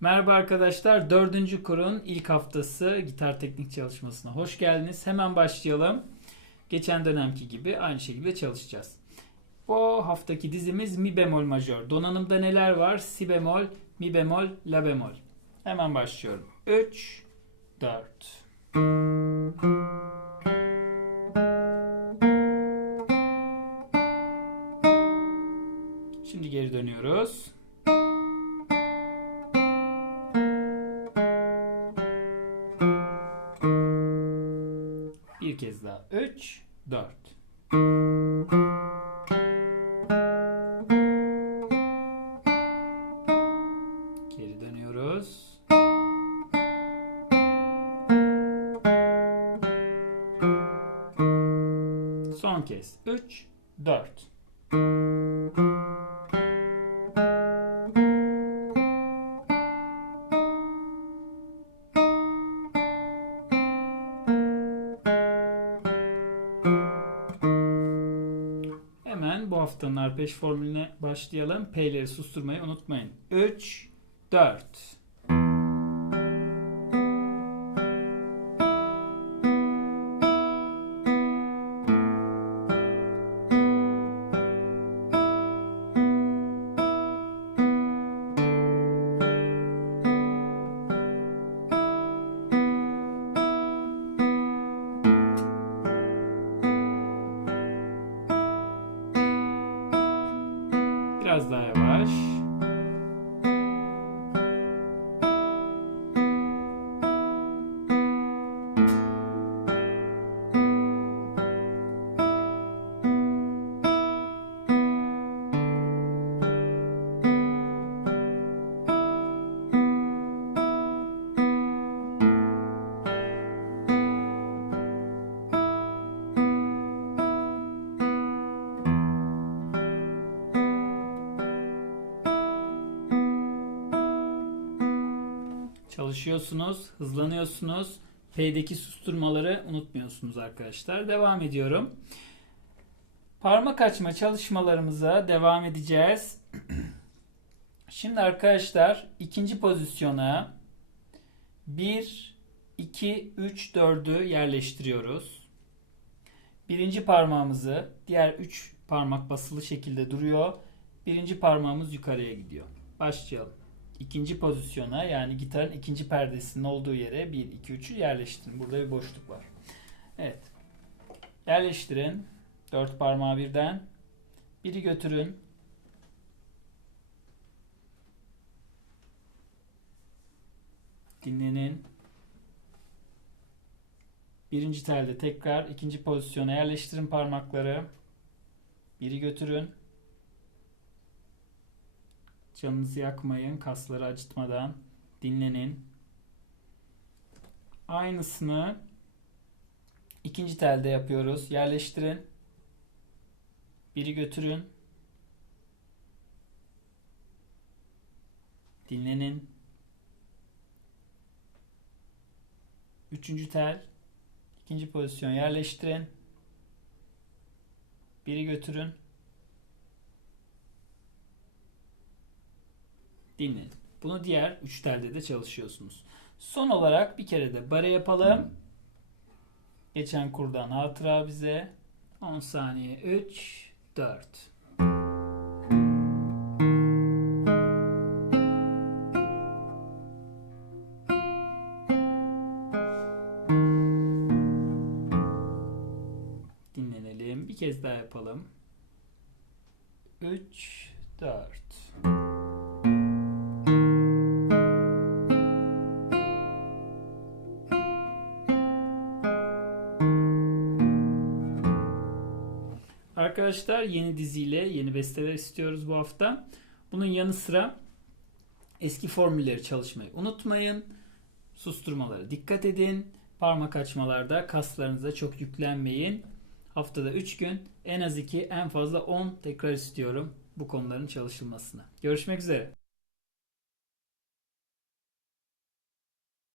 Merhaba arkadaşlar. Dördüncü kurun ilk haftası gitar teknik çalışmasına hoş geldiniz. Hemen başlayalım. Geçen dönemki gibi aynı şekilde çalışacağız. Bu haftaki dizimiz mi bemol majör. Donanımda neler var? Si bemol, mi bemol, la bemol. Hemen başlıyorum. 3, 4. Şimdi geri dönüyoruz. Bir kez daha. 3, 4. Geri dönüyoruz. Son kez. 3, 4. haftanın arpej formülüne başlayalım. P'leri susturmayı unutmayın. 3, 4. Biraz daha yavaş. Çalışıyorsunuz, hızlanıyorsunuz. P'deki susturmaları unutmuyorsunuz arkadaşlar. Devam ediyorum. Parmak açma çalışmalarımıza devam edeceğiz. Şimdi arkadaşlar ikinci pozisyona 1, 2, 3, 4'ü yerleştiriyoruz. Birinci parmağımızı diğer 3 parmak basılı şekilde duruyor. Birinci parmağımız yukarıya gidiyor. Başlayalım. İkinci pozisyona yani gitarın ikinci perdesinin olduğu yere 1, 2, 3'ü yerleştirin. Burada bir boşluk var. Evet. Yerleştirin. Dört parmağı birden. Biri götürün. Dinlenin. Birinci telde tekrar ikinci pozisyona yerleştirin parmakları. Biri götürün. Canınızı yakmayın. Kasları acıtmadan dinlenin. Aynısını ikinci telde yapıyoruz. Yerleştirin. Biri götürün. Dinlenin. Üçüncü tel. ikinci pozisyon yerleştirin. Biri götürün. Dinleyin. Bunu diğer üç telde de çalışıyorsunuz. Son olarak bir kere de bare yapalım. Geçen kurdan hatıra bize. 10 saniye 3 4 Dinlenelim. Bir kez daha yapalım. 3 4 Arkadaşlar yeni diziyle yeni besteler istiyoruz bu hafta. Bunun yanı sıra eski formülleri çalışmayı unutmayın. Susturmalara dikkat edin. Parmak açmalarda kaslarınıza çok yüklenmeyin. Haftada 3 gün en az 2 en fazla 10 tekrar istiyorum bu konuların çalışılmasına. Görüşmek üzere.